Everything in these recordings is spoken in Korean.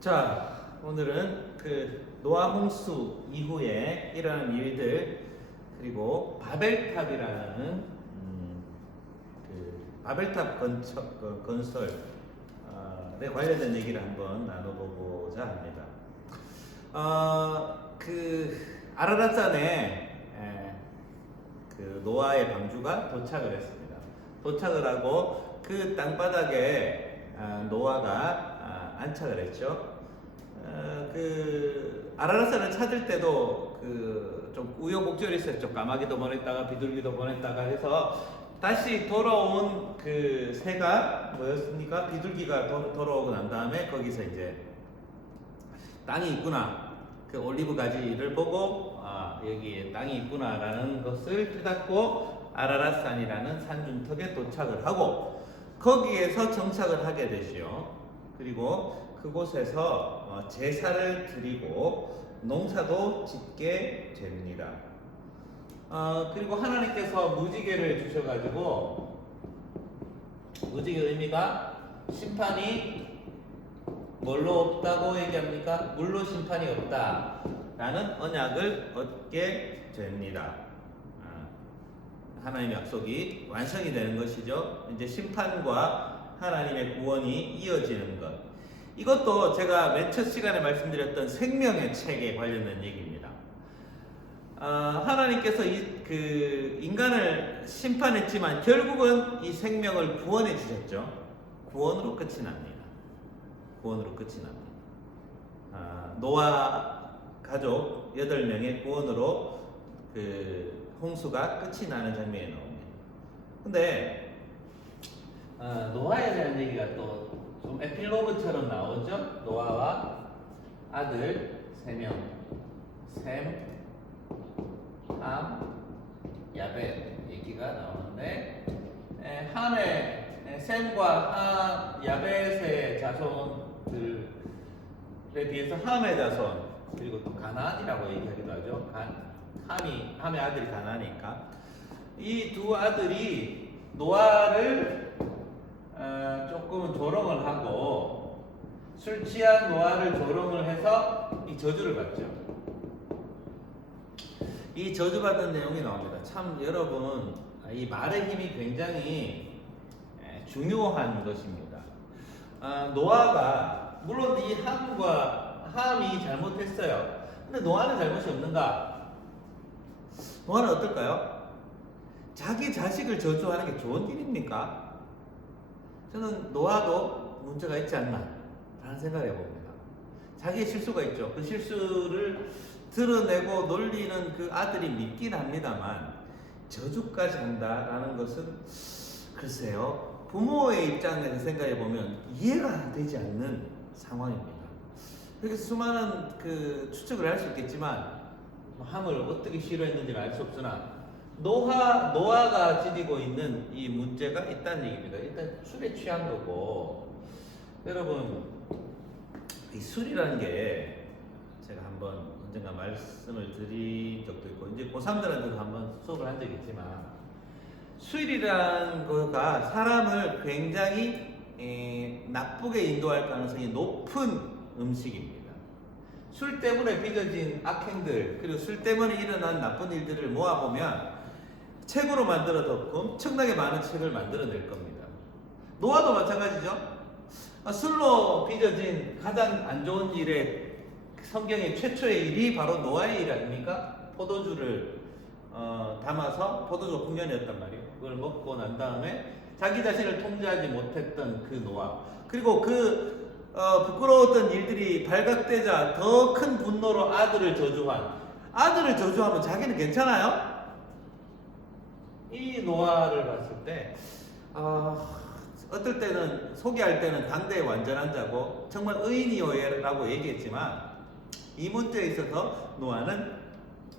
자, 오늘은 그 노아 홍수 이후에 일어난 일들 그리고 바벨탑이라는 그 바벨탑 건설에 관련된 얘기를 한번 나눠보고자 합니다. 그 아라랏산에 그 노아의 방주가 도착을 했습니다. 도착을 하고 그 땅바닥에 노아가 안착을 했죠. 그 아라랏산을 찾을 때도 그 좀 우여곡절이 있었죠. 까마귀도 보냈다가 비둘기도 보냈다가 해서 다시 돌아온 그 새가 뭐였습니까? 비둘기가 돌아오고 난 다음에 거기서 이제 땅이 있구나. 그 올리브 가지를 보고 여기에 땅이 있구나라는 것을 깨닫고 아라랏산이라는 산중턱에 도착을 하고 거기에서 정착을 하게 되죠. 그리고 그곳에서 제사를 드리고 농사도 짓게 됩니다. 그리고 하나님께서 무지개를 주셔가지고 무지개 의미가 심판이 뭘로 없다고 얘기합니까? 물로 심판이 없다라는 언약을 얻게 됩니다. 하나님의 약속이 완성이 되는 것이죠. 이제 심판과 하나님의 구원이 이어지는 것. 이것도 제가 맨 첫 시간에 말씀드렸던 생명의 책에 관련된 얘기입니다. 하나님께서 그 인간을 심판했지만 결국은 이 생명을 구원해 주셨죠. 구원으로 끝이 납니다. 구원으로 끝이 납니다. 노아 가족 8명의 구원으로 그 홍수가 끝이 나는 장면이 나옵니다. 근데 노아에 대한 얘기가 또 좀 에필로그처럼 나오죠. 노아와 아들 3명 셈, 함, 야벳 얘기가 나오는데 함의 셈과 야벳의 자손들에 비해서 함의 자손 그리고 또 가나안이라고 얘기하기도 하죠. 함의 아들이 가나안이니까 이 두 아들이 노아를 조금은 조롱을 하고 술 취한 노아를 조롱을 해서 이 저주를 받죠. 이 저주받은 내용이 나옵니다. 참 여러분 이 말의 힘이 굉장히 중요한 것입니다. 노아가 물론 이 함이 잘못했어요. 근데 노아는 잘못이 없는가? 노아는 어떨까요? 자기 자식을 저주하는 게 좋은 일입니까? 저는 노아도 문제가 있지 않나 라는 생각을 해봅니다. 자기의 실수가 있죠. 그 실수를 드러내고 놀리는 그 아들이 믿긴 합니다만 저주까지 한다라는 것은 글쎄요, 부모의 입장에서 생각해 보면 이해가 되지 않는 상황입니다. 그래서 수많은 그 추측을 할 수 있겠지만 함을 어떻게 싫어했는지는 알 수 없으나 노아가 지니고 있는 이 문제가 있다는 얘기입니다. 일단 술에 취한 거고, 여러분 이 술이라는 게 제가 한번 언젠가 말씀을 드린 적도 있고 이제 고3들한테도 한번 수업을 한 적이 있지만 술이라는 거가 사람을 굉장히 나쁘게 인도할 가능성이 높은 음식입니다. 술 때문에 빚어진 악행들 그리고 술 때문에 일어난 나쁜 일들을 모아보면 책으로 만들어도 엄청나게 많은 책을 만들어낼 겁니다. 노아도 마찬가지죠. 술로 빚어진 가장 안 좋은 일에 성경의 최초의 일이 바로 노아의 일 아닙니까? 포도주를 담아서 포도주 풍년이었단 말이에요. 그걸 먹고 난 다음에 자기 자신을 통제하지 못했던 그 노아 그리고 그 부끄러웠던 일들이 발각되자 더 큰 분노로 아들을 저주하면 자기는 괜찮아요? 이 노아를 봤을 때 어떨 때는 소개할 때는 당대의 완전한 자고 정말 의인이요라고 얘기했지만 이 문제에 있어서 노아는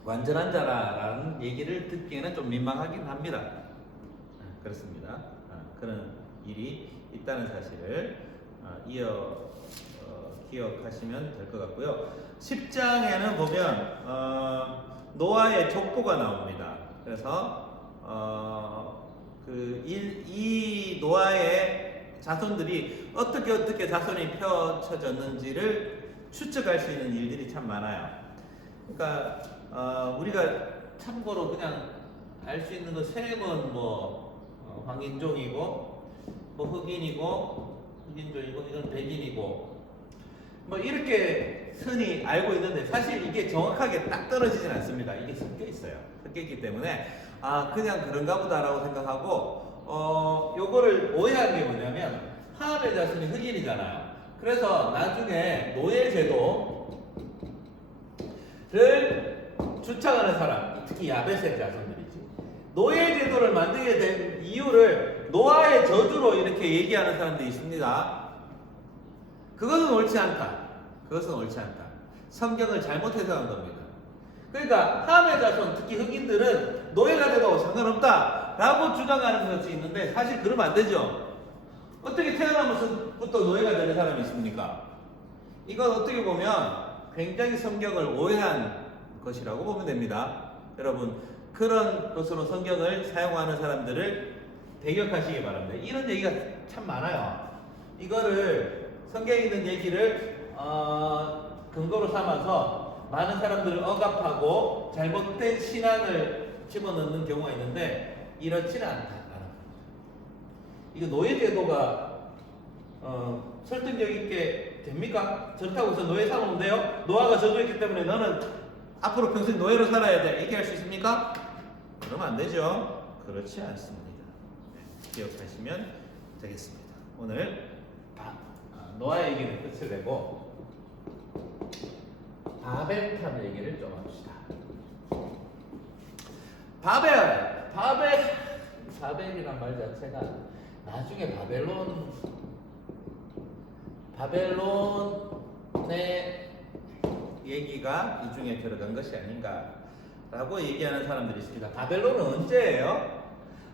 완전한 자라는 얘기를 듣기에는 좀 민망하긴 합니다. 그렇습니다. 그런 일이 있다는 사실을 기억하시면 될 것 같고요. 10장에는 보면 노아의 족보가 나옵니다. 그래서 이 노아의 자손들이 어떻게 자손이 펼쳐졌는지를 추측할 수 있는 일들이 참 많아요. 그러니까 우리가 참고로 그냥 알 수 있는 거 셈은 뭐 황인종이고 뭐 흑인종이고 이건 백인이고 뭐 이렇게 흔히 알고 있는데 사실 이게 정확하게 딱 떨어지진 않습니다. 이게 섞여 있어요. 섞여 있기 때문에 그냥 그런가 보다라고 생각하고 요거를 오해한 게 뭐냐면 하합의 자손이 흑인이잖아요. 그래서 나중에 노예제도를 주창하는 사람, 특히 야베색 자손들이지. 노예제도를 만들게 된 이유를 노아의 저주로 이렇게 얘기하는 사람들이 있습니다. 그것은 옳지 않다. 그것은 옳지 않다. 성경을 잘못 해석한 겁니다. 그러니까 함의 자손, 특히 흑인들은 노예가 돼도 상관없다 라고 주장하는 것이 있는데 사실 그러면 안 되죠. 어떻게 태어나면서부터 노예가 되는 사람이 있습니까? 이건 어떻게 보면 굉장히 성경을 오해한 것이라고 보면 됩니다. 여러분 그런 것으로 성경을 사용하는 사람들을 대격하시기 바랍니다. 이런 얘기가 참 많아요. 이거를 성경에 있는 얘기를 근거로 삼아서 많은 사람들을 억압하고 잘못된 신앙을 집어넣는 경우가 있는데 이렇지는 않다라는 거죠. 이거 노예제도가 설득력 있게 됩니까? 저렇다고 해서 노예 살아오면 돼요? 노아가 저주했기 때문에 너는 앞으로 평생 노예로 살아야 돼. 얘기할 수 있습니까? 그러면 안 되죠. 그렇지 않습니다. 기억하시면 되겠습니다. 오늘 노아 얘기는 끝을 내고 바벨탑 얘기를 좀 합시다. 바벨이란 말 자체가 나중에 바벨론의 얘기가 이 중에 들어간 것이 아닌가라고 얘기하는 사람들이 있습니다. 바벨론은 언제예요?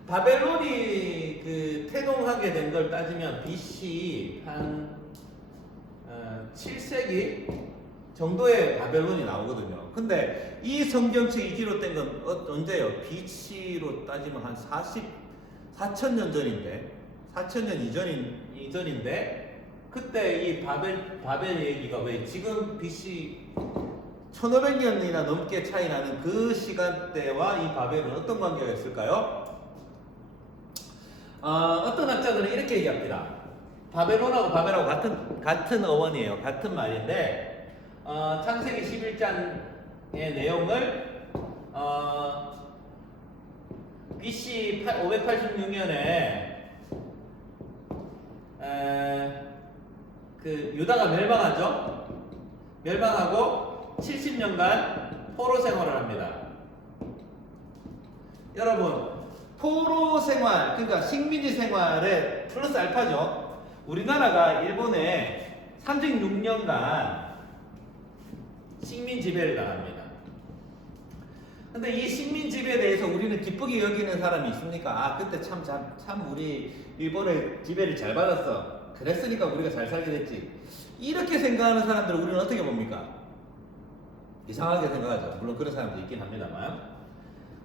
바벨론이 태동하게 된 걸 따지면 BC 한 7세기 정도의 바벨론이 나오거든요. 근데 이 성경책이 기록된 건 언제예요? BC로 따지면 한 4,000년 전인데 4,000년 이전인데 그때 이 바벨 얘기가 왜 지금 BC 1500년이나 넘게 차이 나는 그 시간대와 이 바벨은 어떤 관계가 있을까요? 어떤 학자들은 이렇게 얘기합니다. 바벨론하고 바벨하고 같은 어원이에요. 같은 말인데 창세기 11장의 내용을 BC 586년에 유다가 멸망하죠. 멸망하고 70년간 포로 생활을 합니다. 여러분 포로 생활, 그러니까 식민지 생활에 플러스 알파죠. 우리나라가 일본에 36년간 식민 지배를 당합니다. 근데 이 식민 지배에 대해서 우리는 기쁘게 여기는 사람이 있습니까? 그때 참 우리 일본의 지배를 잘 받았어. 그랬으니까 우리가 잘 살게 됐지. 이렇게 생각하는 사람들을 우리는 어떻게 봅니까? 이상하게 생각하죠. 물론 그런 사람도 있긴 합니다만.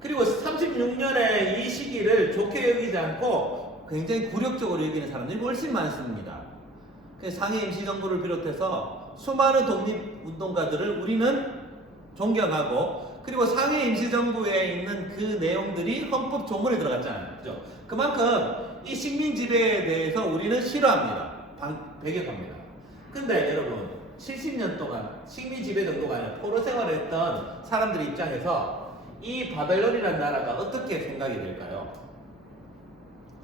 그리고 36년의 이 시기를 좋게 여기지 않고 굉장히 굴욕적으로 여기는 사람들이 훨씬 많습니다. 상해 임시정부를 비롯해서 수많은 독립운동가들을 우리는 존경하고 그리고 상해 임시정부에 있는 그 내용들이 헌법 조문에 들어갔잖아요. 그죠? 그만큼 이 식민 지배에 대해서 우리는 싫어합니다. 배격합니다. 근데 여러분 70년 동안 식민 지배 정도가 아니라 포로 생활을 했던 사람들 입장에서 이 바벨론이라는 나라가 어떻게 생각이 될까요?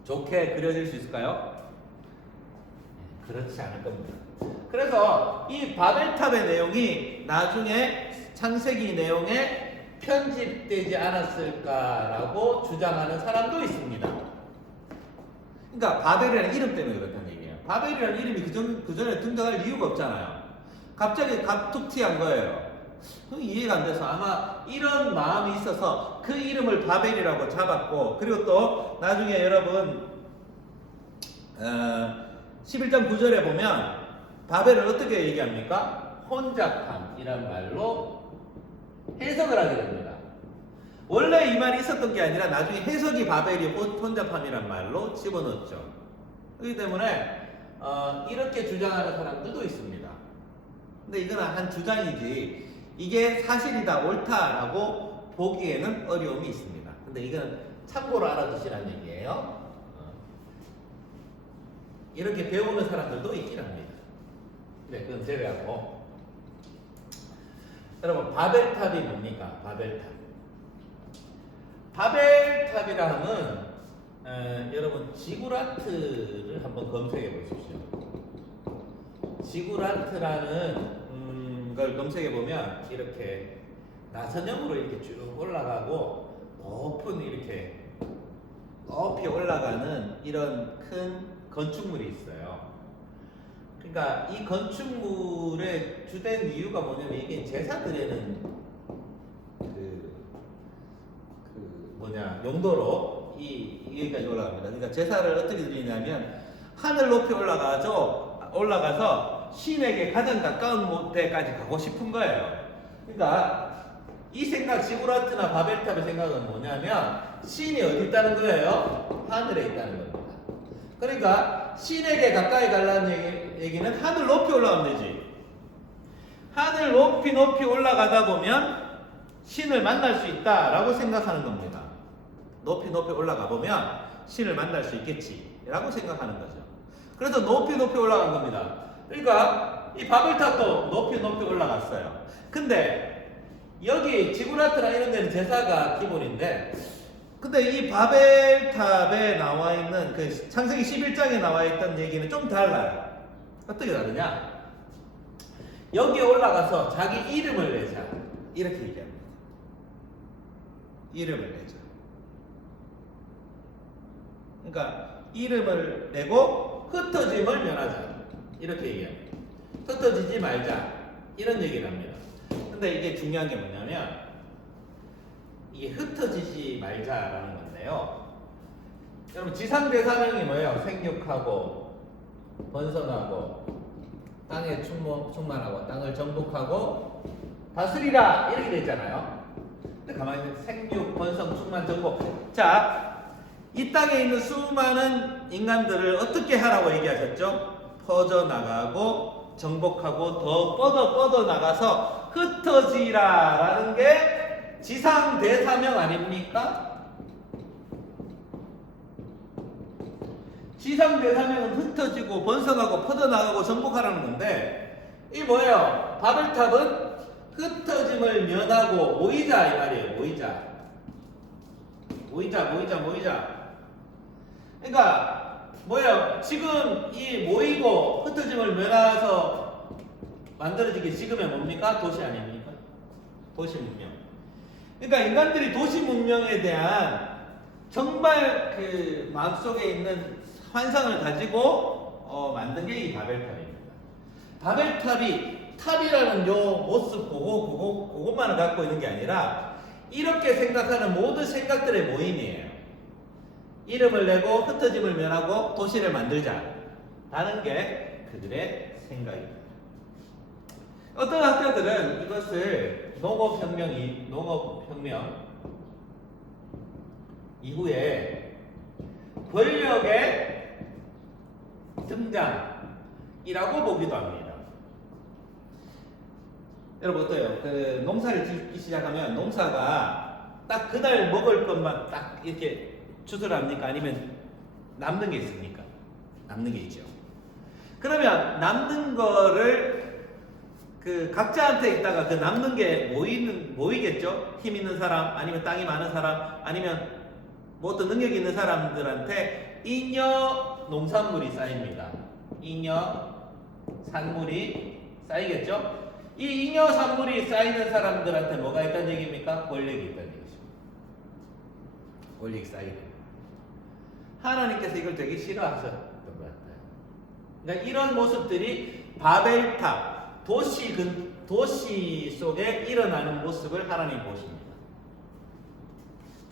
좋게 그려질 수 있을까요? 그렇지 않을 겁니다. 그래서 이 바벨탑의 내용이 나중에 창세기 내용에 편집되지 않았을까라고 주장하는 사람도 있습니다. 그러니까 바벨이라는 이름 때문에 그렇다는 얘기예요. 바벨이라는 이름이 그 전에 등장할 이유가 없잖아요. 갑자기 갑툭튀한 거예요. 이해가 안 돼서 아마 이런 마음이 있어서 그 이름을 바벨이라고 잡았고 그리고 또 나중에 여러분 11장 9절에 보면 바벨을 어떻게 얘기합니까? 혼잡함이란 말로 해석을 하게 됩니다. 원래 이 말이 있었던 게 아니라 나중에 해석이 바벨이 혼잡함이란 말로 집어넣었죠. 그렇기 때문에 이렇게 주장하는 사람들도 있습니다. 근데 이건 한 주장이지 이게 사실이다 옳다라고 보기에는 어려움이 있습니다. 근데 이건 참고로 알아두시라는 얘기예요. 이렇게 배우는 사람들도 있긴 합니다. 네, 그건 제외하고. 여러분, 바벨탑이 뭡니까? 바벨탑. 바벨탑이라 하면 여러분 지구라트를 한번 검색해 보십시오. 지구라트라는 걸 검색해 보면 이렇게 나선형으로 이렇게 쭉 올라가고 높은 이렇게 높이 올라가는 이런 큰 건축물이 있어요. 그러니까 이 건축물의 주된 이유가 뭐냐면 이게 제사 드리는 용도로 여기까지 올라갑니다. 그러니까 제사를 어떻게 드리냐면 하늘 높이 올라가서 신에게 가장 가까운 데까지 가고 싶은 거예요. 그러니까 이 생각, 지구라트나 바벨탑의 생각은 뭐냐면 신이 어디 있다는 거예요? 하늘에 있다는 겁니다. 그러니까 신에게 가까이 가려는 얘기는 하늘 높이 올라가면 되지. 하늘 높이 올라가다 보면 신을 만날 수 있다라고 생각하는 겁니다. 높이 올라가 보면 신을 만날 수 있겠지라고 생각하는 거죠. 그래서 높이 올라간 겁니다. 그러니까 이 바벨탑도 높이 올라갔어요. 근데 여기 지구라트나 이런 데는 제사가 기본인데, 근데 이 바벨탑에 나와 있는 그 창세기 11장에 나와 있던 얘기는 좀 달라요. 어떻게 다르냐? 여기에 올라가서 자기 이름을 내자 이렇게 얘기합니다. 이름을 내자. 그러니까 이름을 내고 흩어짐을 면하자 이렇게 얘기합니다. 흩어지지 말자 이런 얘기를 합니다. 근데 이게 중요한 게 뭐냐면 이게 ht어지지 말자라는 건데요. 여러분 지상대사명이 뭐예요? 생육하고 번성하고 땅에 충만하고 땅을 정복하고 다스리라 이렇게 돼 있잖아요. 근데 가만히 생육, 번성, 충만, 정복. 자, 이 땅에 있는 수많은 인간들을 어떻게 하라고 얘기하셨죠? 퍼져나가고 정복하고 더 뻗어 나가서 흩어지라라는 게 지상대사명 아닙니까? 지상대사명은 흩어지고 번성하고 퍼져나가고 정복하라는 건데 이 뭐예요? 바벨탑은 흩어짐을 면하고 모이자 이 말이에요. 모이자. 그러니까 뭐예요? 지금 이 모이고 흩어짐을 면해서 만들어지게 지금의 뭡니까? 도시 아닙니까? 도시 문명. 그러니까 인간들이 도시 문명에 대한 정말 그 마음속에 있는 환상을 가지고 만든 게 이 바벨탑입니다. 바벨탑이 탑이라는 요 모습 그것만을 갖고 있는 게 아니라 이렇게 생각하는 모든 생각들의 모임이에요. 이름을 내고 흩어짐을 면하고 도시를 만들자 라는 게 그들의 생각입니다. 어떤 학자들은 이것을 농업혁명 이후에 권력의 등장이라고 보기도 합니다. 여러분 어때요? 그 농사를 짓기 시작하면 농사가 딱 그날 먹을 것만 딱 이렇게 추설합니까? 아니면 남는 게 있습니까? 남는 게 있죠. 그러면 남는 거를 그 각자한테 있다가 그 남는 게 모이겠죠? 힘 있는 사람, 아니면 땅이 많은 사람, 아니면 뭐 어떤 능력이 있는 사람들한테 잉여 농산물이 쌓입니다. 잉여 산물이 쌓이겠죠? 이 잉여 산물이 쌓이는 사람들한테 뭐가 있다는 얘기입니까? 권력이 있다는 얘기죠. 권력이 쌓이는. 하나님께서 이걸 되게 싫어하셨던 것 같아요. 그러니까 이런 모습들이 바벨탑, 도시 속에 일어나는 모습을 하나님 보십니다.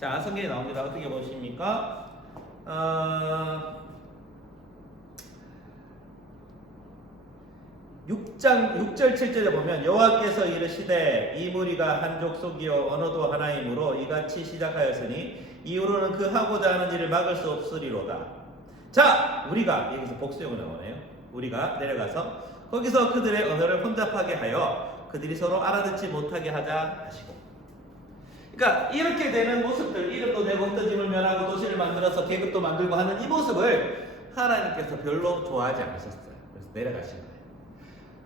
자, 성경에 나옵니다. 어떻게 보십니까? 6절 7절에 보면 여호와께서 이르시되 이 무리가 한 족속이요 언어도 하나이므로 이같이 시작하였으니 이후로는 그 하고자 하는 일을 막을 수 없으리로다. 자, 우리가 여기서 복수형이 나오네요. 우리가 내려가서 거기서 그들의 언어를 혼잡하게 하여 그들이 서로 알아듣지 못하게 하자 하시고. 그러니까 이렇게 되는 모습들, 이름도 내고 흩어짐을 면하고 도시를 만들어서 계급도 만들고 하는 이 모습을 하나님께서 별로 좋아하지 않으셨어요. 그래서 내려가신 거예요.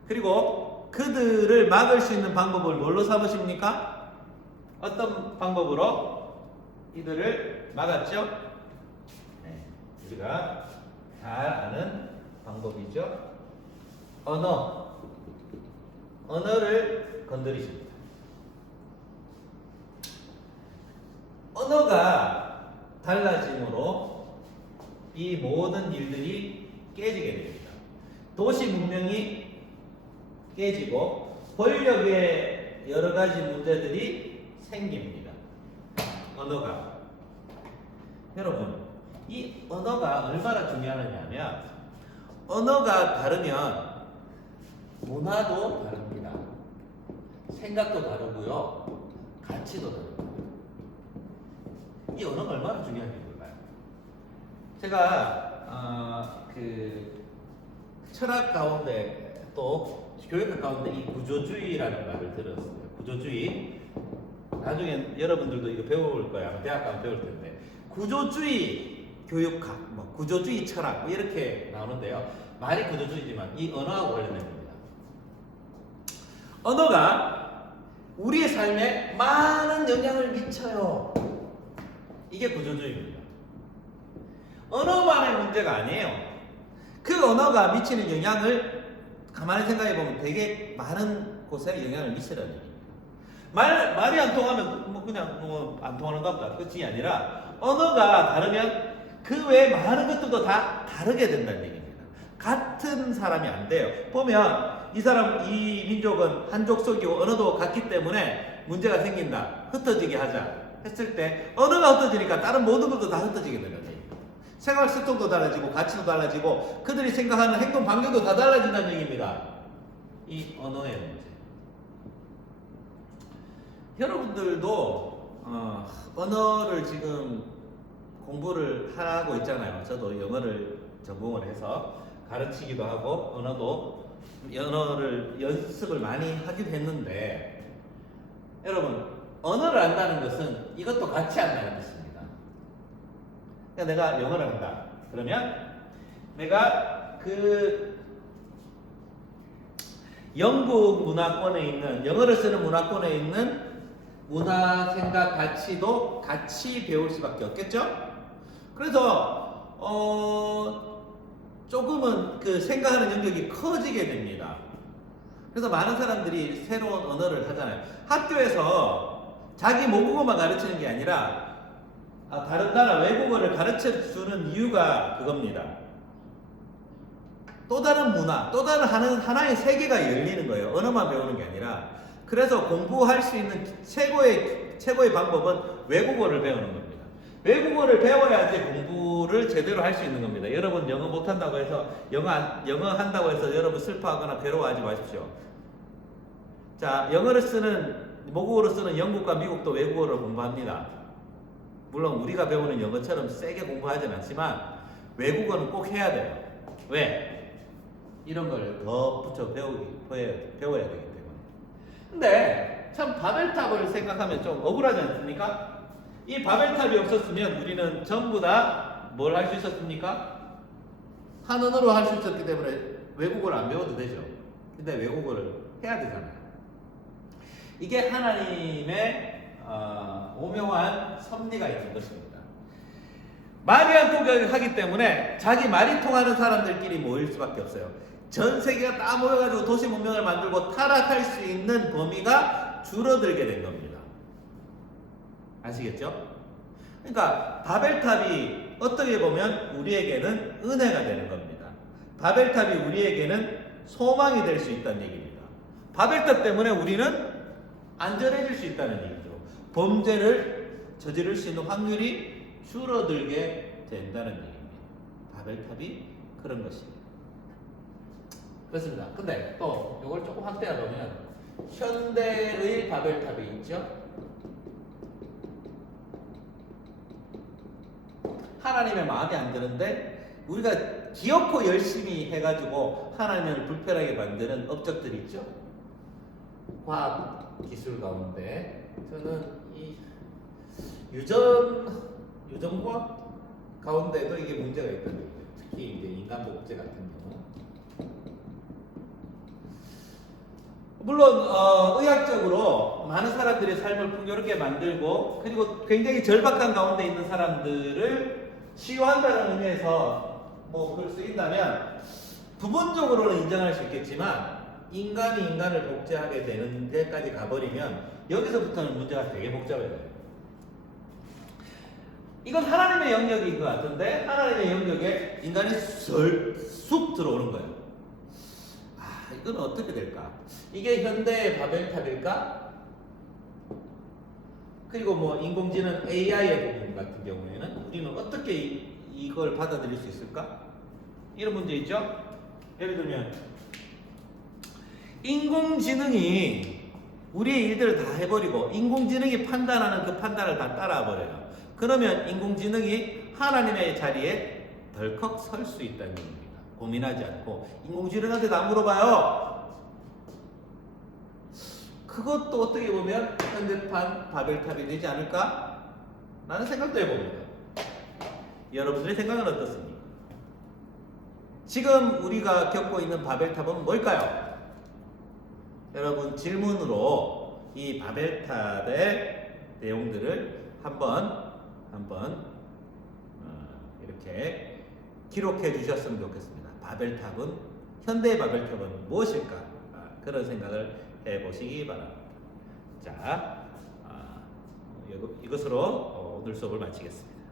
그리고 그들을 막을 수 있는 방법을 뭘로 삼으십니까? 어떤 방법으로 이들을 막았죠? 네, 우리가 잘 아는 방법이죠. 언어를 건드리십니다. 언어가 달라짐으로 이 모든 일들이 깨지게 됩니다. 도시 문명이 깨지고 권력의 여러 가지 문제들이 생깁니다. 언어가. 여러분, 이 언어가 얼마나 중요하냐면 언어가 다르면 문화도 다릅니다. 생각도 다르고요. 가치도 다릅니다. 이 언어가 얼마나 중요한지 몰라요. 제가 그 철학 가운데 또 교육학 가운데 이 구조주의라는 말을 들었어요. 구조주의. 나중에 여러분들도 이거 배울 거야. 대학 가면 배울 텐데. 구조주의 교육학, 구조주의 철학 이렇게 나오는데요. 말이 구조주의지만 이 언어하고 관련된 겁니다. 언어가 우리의 삶에 많은 영향을 미쳐요. 이게 구조주의입니다. 언어만의 문제가 아니에요. 그 언어가 미치는 영향을 가만히 생각해 보면 되게 많은 곳에 영향을 미치라는 얘기입니다. 말이 안 통하면 그냥 안 통하는가 보다. 끝이 아니라 언어가 다르면 그 외에 많은 것들도 다 다르게 된다는 얘기입니다. 같은 사람이 안 돼요. 보면 이 민족은 한족 속이고 언어도 같기 때문에 문제가 생긴다. 흩어지게 하자 했을 때 언어가 흩어지니까 다른 모든 것도 다 흩어지게 되는 거예요. 생활 습성도 달라지고 가치도 달라지고 그들이 생각하는 행동 반경도 다 달라진다는 얘기입니다. 이 언어의 문제. 여러분들도 언어를 지금 공부를 하고 있잖아요. 저도 영어를 전공을 해서 가르치기도 하고 언어를 연습을 많이 하기도 했는데 여러분 언어를 안다는 것은 이것도 같이 안다는 것입니다. 그러니까 내가 영어를 한다. 그러면 내가 그 영국 문화권에 있는 영어를 쓰는 문화권에 있는 문화, 생각, 가치도 같이 배울 수밖에 없겠죠? 그래서 조금은 그 생각하는 영역이 커지게 됩니다. 그래서 많은 사람들이 새로운 언어를 하잖아요. 학교에서 자기 모국어만 가르치는 게 아니라 다른 나라 외국어를 가르쳐주는 이유가 그겁니다. 또 다른 문화, 또 다른 하나의 세계가 열리는 거예요. 언어만 배우는 게 아니라. 그래서 공부할 수 있는 최고의 방법은 외국어를 배우는 겁니다. 외국어를 배워야지 공부를 제대로 할 수 있는 겁니다. 여러분 영어 못한다고 해서 영어 한다고 해서 여러분 슬퍼하거나 괴로워하지 마십시오. 자, 모국어로 쓰는 영국과 미국도 외국어를 공부합니다. 물론 우리가 배우는 영어처럼 세게 공부하진 않지만 외국어는 꼭 해야 돼요. 왜? 이런 걸 더 붙여 배워야 되기 때문에. 근데 참 바벨탑을 생각하면 좀 억울하지 않습니까? 이 바벨탑이 없었으면 우리는 전부 다 뭘 할 수 있었습니까? 한 언어로 할 수 있었기 때문에 외국어를 안 배워도 되죠. 근데 외국어를 해야 되잖아요. 이게 하나님의 오묘한 섭리가 있는 것입니다. 말이 안 통하기 때문에 자기 말이 통하는 사람들끼리 모일 수밖에 없어요. 전 세계가 다 모여가지고 도시 문명을 만들고 타락할 수 있는 범위가 줄어들게 된 겁니다. 아시겠죠? 그러니까 바벨탑이 어떻게 보면 우리에게는 은혜가 되는 겁니다. 바벨탑이 우리에게는 소망이 될 수 있다는 얘기입니다. 바벨탑 때문에 우리는 안전해질 수 있다는 얘기죠. 범죄를 저지를 수 있는 확률이 줄어들게 된다는 얘기입니다. 바벨탑이 그런 것입니다. 그렇습니다. 근데 또 이걸 조금 확대하다 보면 현대의 바벨탑이 있죠. 하나님의 마음에 안 드는데 우리가 기어코 열심히 해가지고 하나님을 불편하게 만드는 업적들이 있죠. 과학 기술 가운데 저는 이 유전과학 가운데도 이게 문제가 있다는 거죠. 특히 이제 인간 복제 같은 경우. 물론 의학적으로 많은 사람들의 삶을 풍요롭게 만들고 그리고 굉장히 절박한 가운데 있는 사람들을 치유한다는 의미에서 뭐 그걸 쓰인다면 부분적으로는 인정할 수 있겠지만 인간이 인간을 복제하게 되는 데까지 가버리면 여기서부터는 문제가 되게 복잡해져요. 이건 하나님의 영역인 것 같은데 하나님의 영역에 인간이 쑥 들어오는 거예요. 아, 이건 어떻게 될까? 이게 현대의 바벨탑일까? 그리고 뭐 인공지능 AI의 부분 같은 경우에는 우리는 어떻게 이걸 받아들일 수 있을까? 이런 문제 있죠? 예를 들면 인공지능이 우리의 일들을 다 해버리고 인공지능이 판단하는 그 판단을 다 따라버려요. 그러면 인공지능이 하나님의 자리에 덜컥 설 수 있다는 얘기입니다. 고민하지 않고 인공지능한테 다 물어봐요. 그것도 어떻게 보면 현대판 바벨탑이 되지 않을까? 라는 생각도 해봅니다. 여러분들의 생각은 어떻습니까? 지금 우리가 겪고 있는 바벨탑은 뭘까요? 여러분 질문으로 이 바벨탑의 내용들을 한번 이렇게 기록해 주셨으면 좋겠습니다. 바벨탑은 현대의 바벨탑은 무엇일까? 그런 생각을 해보시기 바랍니다. 자, 이것으로 오늘 수업을 마치겠습니다.